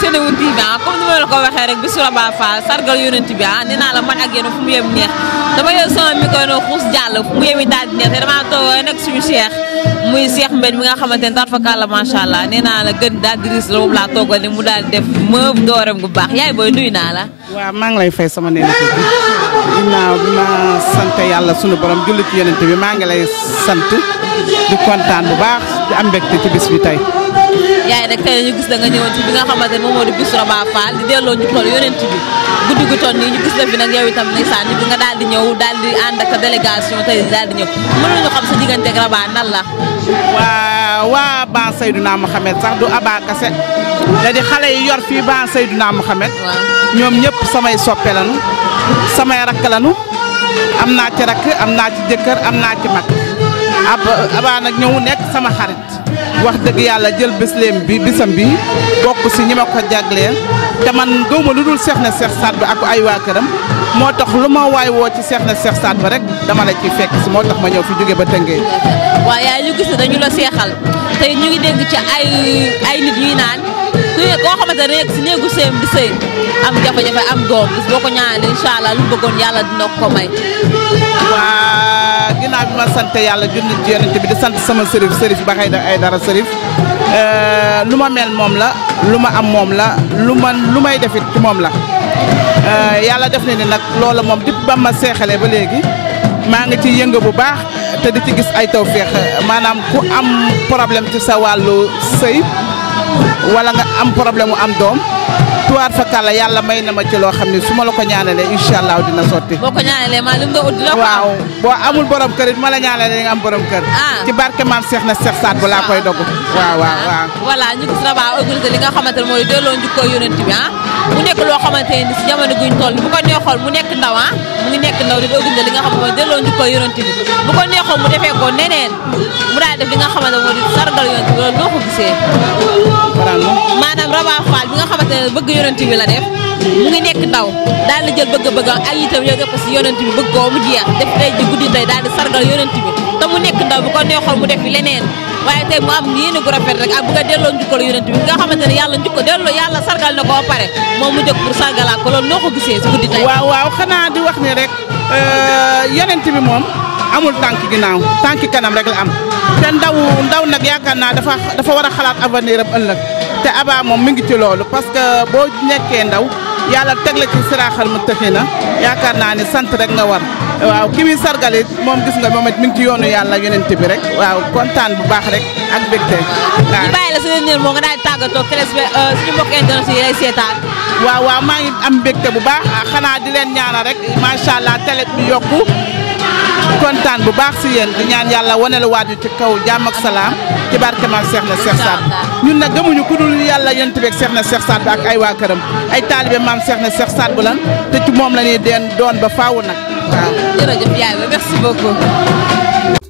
Senewood TV comme ni ma la ko waxee rek bisu Raba Fall sargal yonent bi nee naa la man ak yéen fu mu yem neex dama yor sama micro no xuus jàll fu mu yemi daal di neex te damaa toog nag suñu Cheikh muy Cheikh Mbène mi nga xamante ne tarfakalla macha allah nee naa la gën daal di riis la moom laa toogal ni mu daal di def meuf doorem gu baax yaay booy nuyu naa la. waaw maa ngi lay fay sama nee na ginnaaw bi ma sant yàlla sunu borom julli ci yonent bi maa ngi lay sant di kontaan bu baax di am mbégte ci bis bi tey. yaay nag tey ñu gis da nga ñëwoon ci bi nga xamante ne moom moo di bisu Raba Fall di delloo ñu toll yonent bi guddi gu toll nii ñu gis la fi nag yow itam ndeysaan bi nga daal di ñëw daal di ànd ak délégation tey daal di ñëw mënuñu xam sa diggante ak Raba nan la. waa ban Seydouna Mohamed sax du Aba kase da di xale yi yor fii ban Seydouna Mohamed. ñoom ñëpp samay soppe lanu samay rakk lanu am naa ci rakk am naa ci jëkkër am naa ci mag Aba nag ñëw nekk sama xarit. wax dëgg yàlla jël bisam bi bokk si ñi ma ko jagleel te man gëwma lu dul seex na seex saat ba ak ay waa këram moo tax lu ma waay woo ci seex na seex saat ba rek dama la ciy fekk si moo tax ma ñëw fi jóge ba Tëngéej. waaw yaay ñu gis ne dañu la seexal tey ñu ngi dégg ci ay nit ñuy naan koo xamante ne si néegu sëyam di sëy am jafe-jafe am doom bis boo ko ñaanalee incha allah lu bëggoon yàlla dina ko may. waa ginnaaw bi ma sant yàlla junni ci yonent bi di sant sama sërif ba xëy ay dara sërif lu ma mel moom la lu ma am moom la lu may defit ci moom la yàlla def na ni nag loola moom depuis ba ma seexalee ba léegi maa ngi ciy yëngu bu baax te di ci gis ay tawféex maanaam ku am problème ci sa wàllu sëy wala nga am problème mu am doom tuwaat fa kàlla yàlla may na ma ci loo xam ne su ma la ko ñaanalee incha allah dina sotti. boo ko ñaanalee maa lim doon ut dina ko waaw boo amul borom kër it ma la ñaanalee nga am borom kër. ci barke maam Cheikh na Cheikh Saad bu laa koy dogu. waaw. voilà ñu gis Raba organisé li nga xamante ne mooy delloo njukkoo yonent bi mu nekk loo xamante ne si jamono guñ toll bu ko neexoon mu nekk ndaw mu ngi nekk ndaw di organisé li nga xam ne mooy delloo njukkoo yonent bi bu ko neexoon mu defee ko neneen mu daal def li nga xamante ne mooy sargal yonent bi loolu noo ko gisee. maanaam Raba Fall bi nga xamante ne bëgg yonent bi la def mu ngi nekk ndaw daal di jël bëgg-bëgg ay itam yow def ko si yonent bi bëgg koo mu jeex def tey ji guddi tey daal di sargal yonent bi te mu nekk ndaw bu ko neexoon mu def fi leneen waaye tey mu am yéene gu rafet rek ak bëgg a delloo njukkal yonent bi nga xamante ne yàlla sargal na ko ba pare moom mu jóg pour sargalaat ko loolu noo ko gisee si guddi tey. waaw xanaa di wax ni rek yonent bi moom amul tànk ginnaaw tànki kanam rek la am te ndaw nag yaakaar naa dafa war a xalaat avenir am ëllëg te Aba moom mi ngi ci loolu parce que boo nekkee ndaw yàlla teg la ci siraaxal mu tëxi na yaakaar naa ni sant rek nga war waaw ki muy sargalit moom gis nga moom it mi ngi ci yoonu yàlla yonent bi rek waaw kontaan bu baax rek ak bégte. ñu bàyyi la seen ñër moo nga daal di tàggatoo suñu mbokk internet yi lay seetaan. waaw maa ngi am bégte bu baax xanaa di leen ñaanal rek macha allah télé bi yokku kontaan bu baax si yéen di ñaan yàlla wane la waat ñu ci kaw jàmm ak salaam ci barke maam Cheikh na Cheikh Saad ñun nag gëmuñu ku dul yàlla yonent bi ak Cheikh na Cheikh Saad bi ak ay waa këram ay taalibe maam Cheikh na Cheikh Saad bu lan te ci moom la ñuy doon ba faaw nag waaw. jërëjëf yaay ba merci beaucoup.